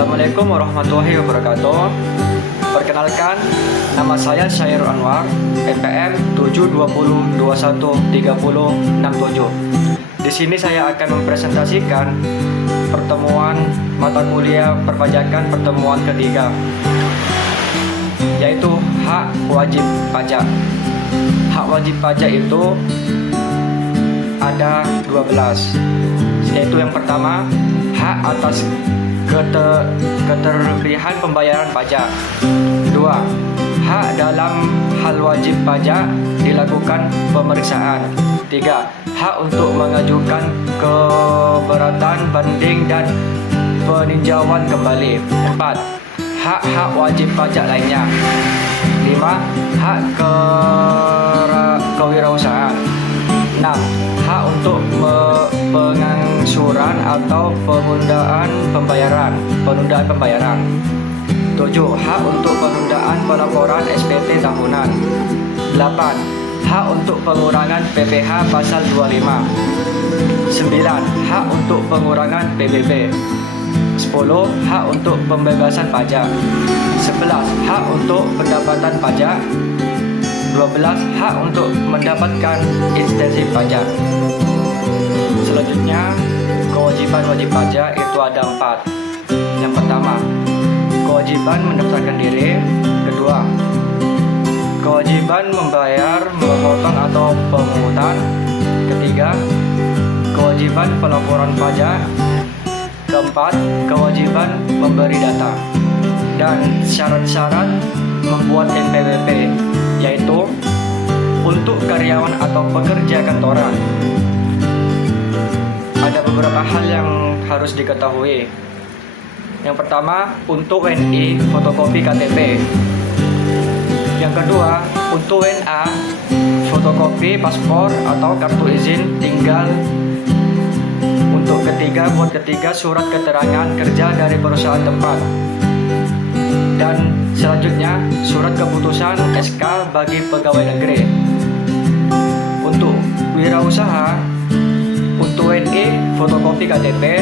Assalamualaikum warahmatullahi wabarakatuh. Perkenalkan, nama saya Syairul Anwar, NPM 720213067. Di sini saya akan mempresentasikan pertemuan mata kuliah perpajakan pertemuan ketiga, yaitu hak wajib pajak. Hak wajib pajak itu ada 12, yaitu yang pertama, hak atas keterlebihan pembayaran pajak. Kedua, hak dalam hal wajib pajak dilakukan pemeriksaan. Tiga, hak untuk mengajukan keberatan banding dan peninjauan kembali. Empat, hak-hak wajib pajak lainnya. Lima, hak kewirausahaan. Enam, hak untuk pengangsuran atau penundaan pembayaran. 7. Hak untuk penundaan pelaporan SPT tahunan. 8. Hak untuk pengurangan PPh pasal 25. 9. Hak untuk pengurangan PBB. 10. Hak untuk pembebasan pajak. 11. Hak untuk pendapatan pajak. 12. Hak untuk mendapatkan insentif pajak. Selanjutnya, kewajiban wajib pajak itu ada 4. Yang pertama, kewajiban mendaftarkan diri. Kedua, kewajiban membayar, memotong atau pemungutan. Ketiga, kewajiban pelaporan pajak. Keempat, kewajiban memberi data. Dan syarat-syarat membuat NPWP, yaitu untuk karyawan atau pekerja kantoran. Ada beberapa hal yang harus diketahui. Yang pertama, untuk WNI fotokopi KTP. Yang kedua, untuk WNA fotokopi paspor atau kartu izin tinggal. Untuk buat ketiga surat keterangan kerja dari perusahaan tempat. Dan selanjutnya, surat keputusan SK bagi pegawai negeri. Untuk wirausaha, untuk WNI fotokopi KTP,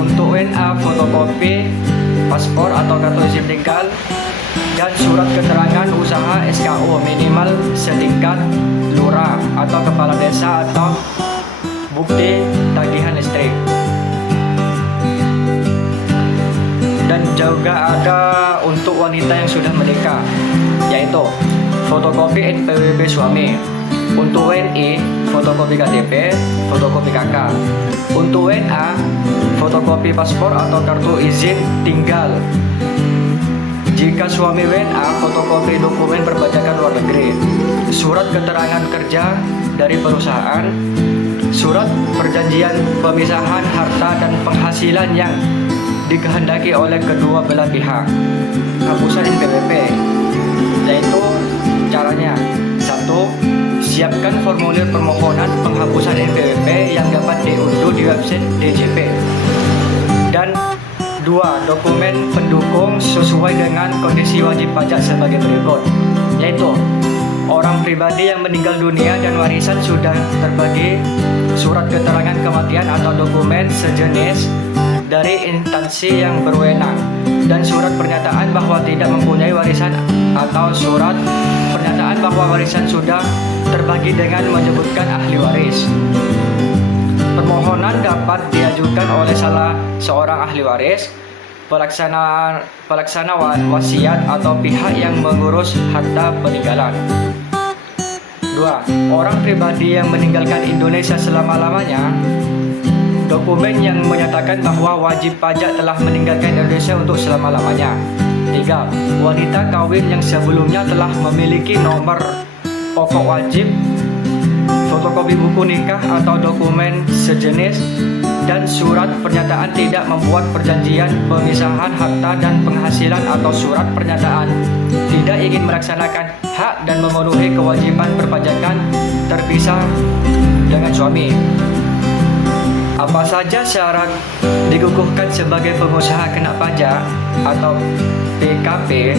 untuk WNA fotokopi paspor atau kartu izin tinggal, dan surat keterangan usaha SKU minimal setingkat lurah atau kepala desa atau bukti tagihan listrik. Dan juga ada untuk wanita yang sudah menikah, yaitu fotokopi NPWP suami. Untuk WNI, fotokopi KTP, fotokopi KK. Untuk WNA, fotokopi paspor atau kartu izin tinggal. Jika suami WNA, fotokopi dokumen perpajakan luar negeri, surat keterangan kerja dari perusahaan, surat perjanjian pemisahan harta dan penghasilan yang dikehendaki oleh kedua belah pihak. Penghapusan NPWP, yaitu caranya: 1. Siapkan formulir permohonan penghapusan NPWP yang dapat diunduh di website DJP. Dan 2. Dokumen pendukung sesuai dengan kondisi wajib pajak sebagai berikut, yaitu orang pribadi yang meninggal dunia dan warisan sudah terbagi, surat keterangan kematian atau dokumen sejenis dari instansi yang berwenang, dan surat pernyataan bahwa tidak mempunyai warisan atau surat pernyataan bahwa warisan sudah terbagi dengan menyebutkan ahli waris. Permohonan dapat diajukan oleh salah seorang ahli waris, pelaksana wasiat atau pihak yang mengurus harta peninggalan. 2. Orang pribadi yang meninggalkan Indonesia selama-lamanya, dokumen yang menyatakan bahwa wajib pajak telah meninggalkan Indonesia untuk selama-lamanya. 3. Wanita kawin yang sebelumnya telah memiliki nomor pokok wajib, fotokopi buku nikah atau dokumen sejenis, dan surat pernyataan tidak membuat perjanjian pemisahan harta dan penghasilan atau surat pernyataan tidak ingin melaksanakan hak dan memenuhi kewajiban perpajakan terpisah dengan suami. Apa saja syarat dikukuhkan sebagai pengusaha kena pajak atau PKP?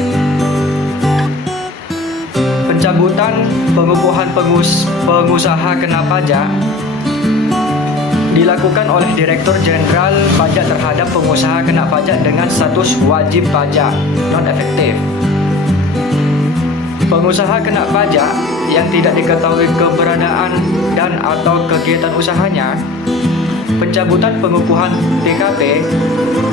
Pencabutan pengukuhan pengusaha kena pajak dilakukan oleh Direktur Jenderal Pajak terhadap pengusaha kena pajak dengan status wajib pajak non-efektif. Pengusaha kena pajak yang tidak diketahui keberadaan dan atau kegiatan usahanya, pencabutan pengukuhan PKP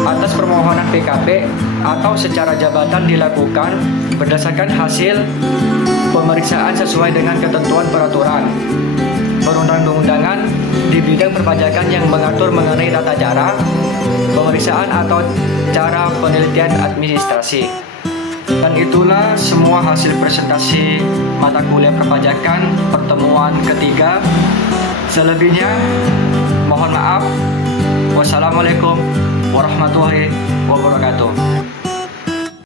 atas permohonan PKP atau secara jabatan dilakukan berdasarkan hasil pemeriksaan sesuai dengan ketentuan peraturan perundang-undangan di bidang perpajakan yang mengatur mengenai tata cara pemeriksaan atau cara penelitian administrasi. Dan itulah semua hasil presentasi mata kuliah perpajakan pertemuan ketiga. Selebihnya mohon maaf. Wassalamualaikum warahmatullahi wabarakatuh.